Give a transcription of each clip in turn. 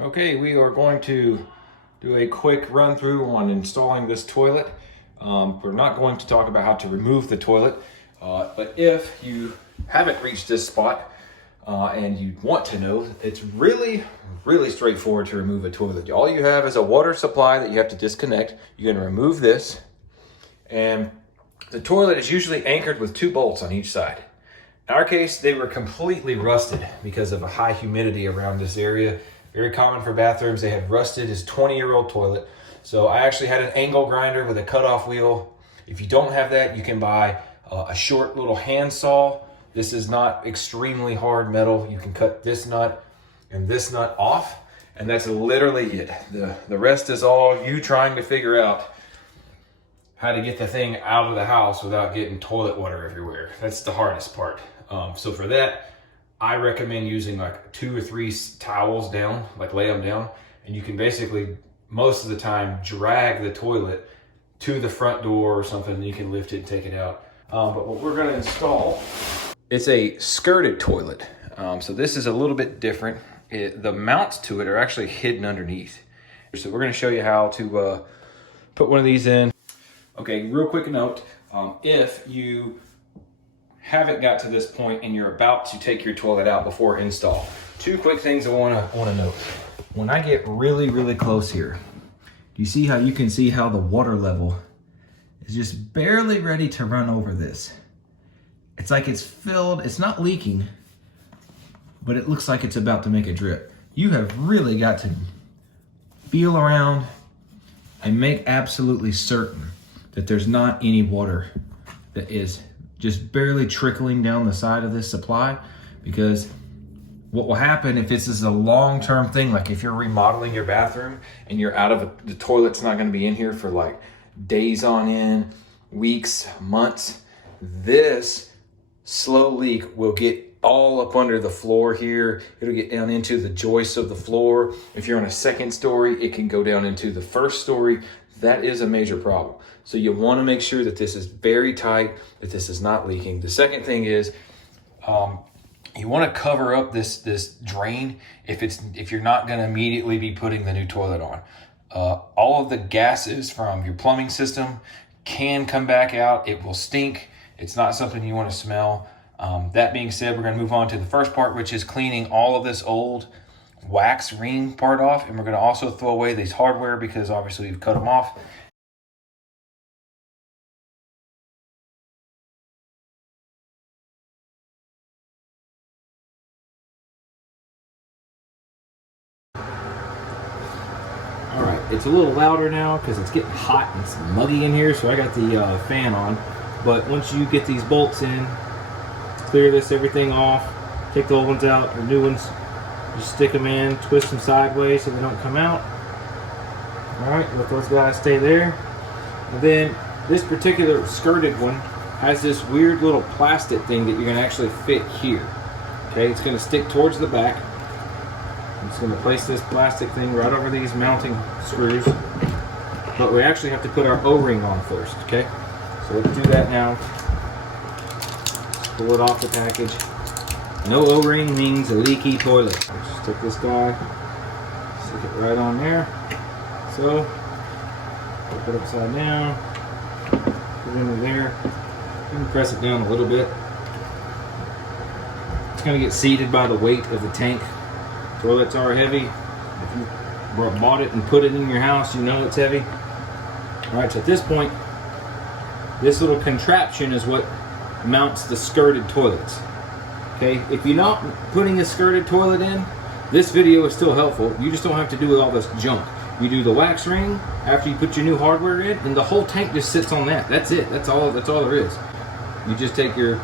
Okay, we are going to do a quick run through on installing this toilet. We're not going to talk about how to remove the toilet, but if you haven't reached this spot and you want to know, it's really straightforward to remove a toilet. All you have is a water supply that you have to disconnect. You're going to remove this, and the toilet is usually anchored with 2 bolts on each side. In our case, they were completely rusted because of a high humidity around this area. Very common for bathrooms. They had rusted his 20-year-old toilet. So I actually had an angle grinder with a cutoff wheel. If you don't have that, you can buy a short little hand saw. This is not extremely hard metal. You can cut this nut and this nut off, and that's literally it. The rest is all you trying to figure out how to get the thing out of the house without getting toilet water everywhere. That's the hardest part. So for that, I recommend using like 2 or 3 towels down, like lay them down, and you can basically, most of the time, drag the toilet to the front door or something, and you can lift it and take it out. But what we're gonna install, it's a skirted toilet. So this is a little bit different. The mounts to it are actually hidden underneath. So we're gonna show you how to put one of these in. Okay, real quick note, if you haven't got to this point and you're about to take your toilet out before install, 2 quick things I wanna note. When I get really close here, do you see how you can see how the water level is just barely ready to run over this? It's like it's filled, it's not leaking, but it looks like it's about to make a drip. You have really got to feel around and make absolutely certain that there's not any water that is just barely trickling down the side of this supply, because what will happen if this is a long-term thing, like if you're remodeling your bathroom and you're out of the toilet's not going to be in here for like days on end, weeks, months, this slow leak will get all up under the floor here. It'll get down into the joists of the floor. If you're on a 2nd story, it can go down into the 1st story. That is a major problem. So you want to make sure that this is very tight, that this is not leaking. The second thing is you want to cover up this drain if you're not going to immediately be putting the new toilet on. All of the gases from your plumbing system can come back out. It will stink. It's not something you want to smell. That being said, we're going to move on to the first part, which is cleaning all of this old wax ring part off, and we're going to also throw away these hardware because obviously we've cut them off. All right, it's a little louder now because it's getting hot and it's muggy in here, so I got the fan on. But once you get these bolts in, clear everything off, take the old ones out, the new ones, just stick them in, twist them sideways so they don't come out. All right, let those guys stay there. And then this particular skirted one has this weird little plastic thing that you're gonna actually fit here. Okay, it's gonna stick towards the back. I'm just going to place this plastic thing right over these mounting screws, but we actually have to put our O-ring on first, okay? So let's do that now. Pull it off the package. No O-ring means a leaky toilet. Let's just take this guy, stick it right on there. So, flip it upside down, put it into there. You can press it down a little bit. It's going to get seated by the weight of the tank. Toilets are heavy. If you bought it and put it in your house, you know it's heavy. All right, so at this point, this little contraption is what mounts the skirted toilets. Okay, if you're not putting a skirted toilet in, this video is still helpful. You just don't have to do all this junk. You do the wax ring after you put your new hardware in, and the whole tank just sits on that. That's it. That's all there is. You just take your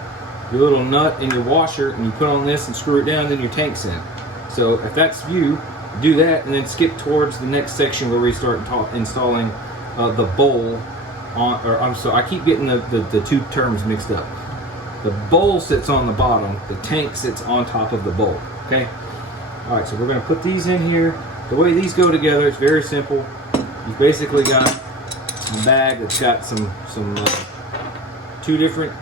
little nut and your washer, and you put on this and screw it down, then your tank's in. So if that's you, do that and then skip towards the next section where we start installing the bowl on, or I'm sorry, I keep getting the 2 terms mixed up. The bowl sits on the bottom, the tank sits on top of the bowl, okay? All right, so we're gonna put these in here. The way these go together, it's very simple. You've basically got a bag that's got some 2 different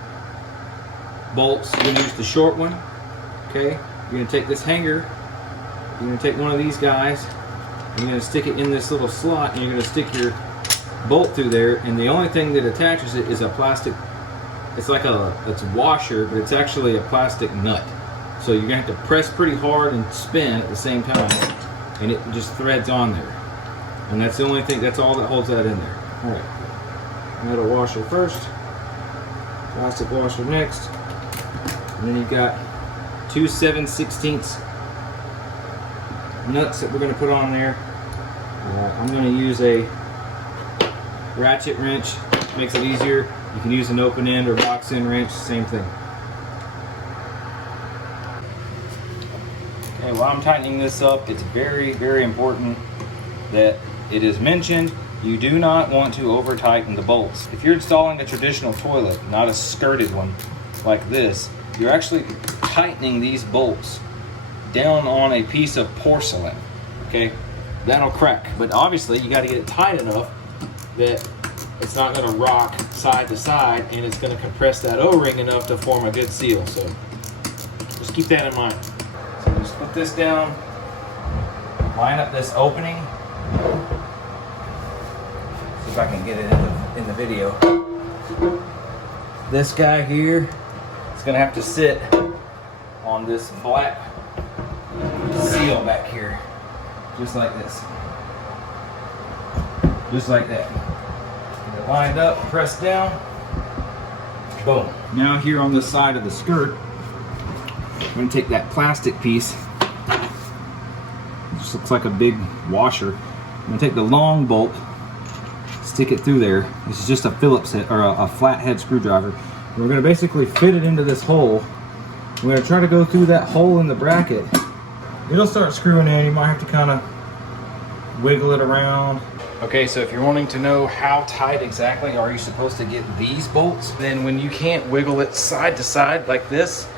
bolts. You're gonna use the short one, okay? You're gonna take this hanger you're going to take one of these guys, and you're going to stick it in this little slot, and you're going to stick your bolt through there, and the only thing that attaches it is a plastic, it's like it's a washer, but it's actually a plastic nut. So you're going to have to press pretty hard and spin at the same time, and it just threads on there. And that's the only thing, that's all that holds that in there. Alright, metal washer first, plastic washer next, and then you've got 2 7/16 nuts that we're going to put on there. I'm going to use a ratchet wrench, makes it easier. You can use an open end or box end wrench, same thing. Okay, while I'm tightening this up, it's very, very important that it is mentioned you do not want to over tighten the bolts. If you're installing a traditional toilet, not a skirted one like this, you're actually tightening these bolts down on a piece of porcelain. Okay, that'll crack, but obviously you got to get it tight enough that it's not going to rock side to side, and it's going to compress that O-ring enough to form a good seal. So just keep that in mind. So just put this down, line up this opening. See if I can get it in the video. This guy here is going to have to sit on this black seal back here, just like this, just like that. Get it lined up, pressed down, boom. Now here on the side of the skirt, I'm going to take that plastic piece, just looks like a big washer. I'm going to take the long bolt, stick it through there. This is just a Phillips head, or a flathead screwdriver. We're going to basically fit it into this hole. We're going to try to go through that hole in the bracket. It'll start screwing in. You might have to kind of wiggle it around. Okay, so if you're wanting to know how tight exactly are you supposed to get these bolts, then when you can't wiggle it side to side like this,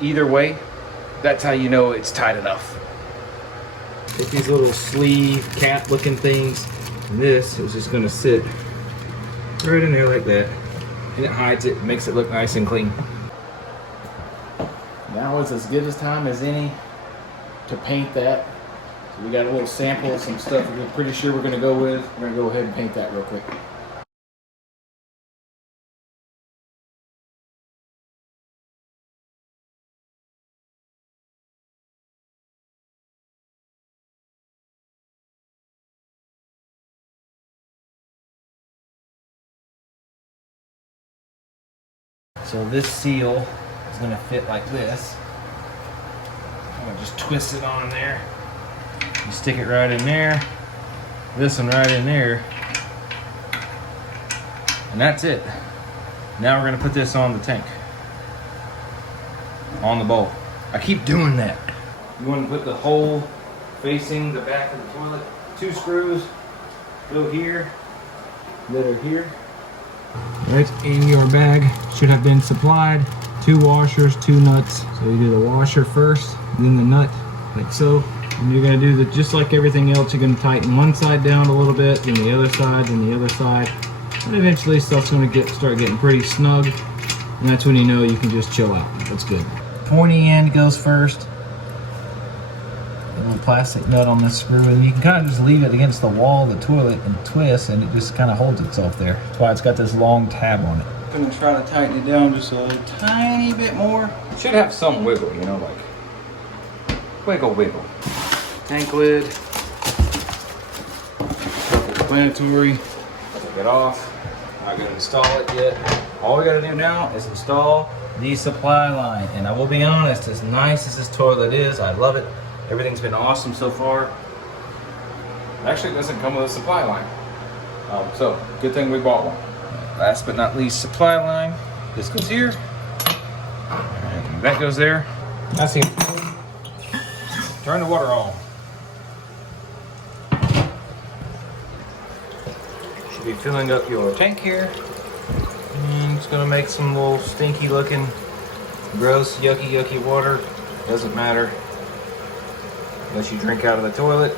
either way, that's how you know it's tight enough. Take these little sleeve cap looking things, and this is just going to sit right in there like that, and it hides it, makes it look nice and clean. Now is as good a time as any to paint that. So we got a little sample of some stuff we're pretty sure we're going to go with. We're going to go ahead and paint that real quick. So this seal is going to fit like this. I'm going to just twist it on there. You stick it right in there. This one right in there. And that's it. Now we're going to put this on the tank. On the bowl. I keep doing that. You want to put the hole facing the back of the toilet. 2 screws go here, that are here. Right in your bag, should have been supplied 2 washers, 2 nuts. So you do the washer first, then the nut, like so. And you're going to do just like everything else. You're going to tighten one side down a little bit, then the other side, then the other side, and eventually stuff's going to start getting pretty snug. And that's when you know you can just chill out. That's good. Pointy end goes first. A little plastic nut on this screw, and you can kind of just leave it against the wall of the toilet and twist, and it just kind of holds itself there. That's why it's got this long tab on it. I'm going to try to tighten it down just a little tiny bit more. It should have some wiggle, you know, like wiggle, wiggle. Tank lid. Self-explanatory. Take it off. Not going to install it yet. All we got to do now is install the supply line. And I will be honest, as nice as this toilet is, I love it. Everything's been awesome so far. Actually, it doesn't come with a supply line. So, good thing we bought one. Last but not least, supply line. This goes here. And that goes there. That's it. Turn the water on. Should be filling up your tank here. And it's gonna make some little stinky looking, gross, yucky water. Doesn't matter. Unless you drink out of the toilet.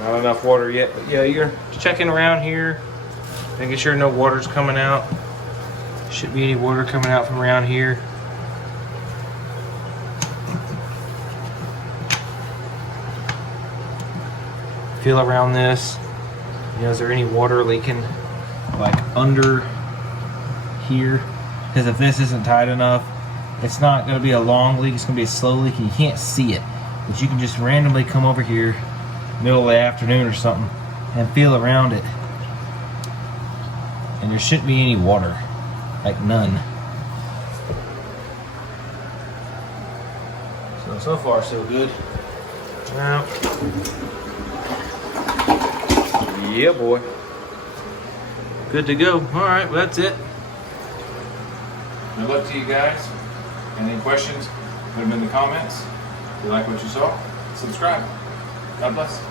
Not enough water yet, but yeah, you're checking around here, making sure no water's coming out. Shouldn't be any water coming out from around here. Feel around this. You know, is there any water leaking like under here? Because if this isn't tight enough, it's not going to be a long leak, it's going to be a slow leak and you can't see it. But you can just randomly come over here, middle of the afternoon or something, and feel around it. And there shouldn't be any water, like none. So far so good. Now, yeah boy. Good to go. All right, well that's it. Good luck to you guys. Any questions, put them in the comments. If you like what you saw, subscribe. God bless.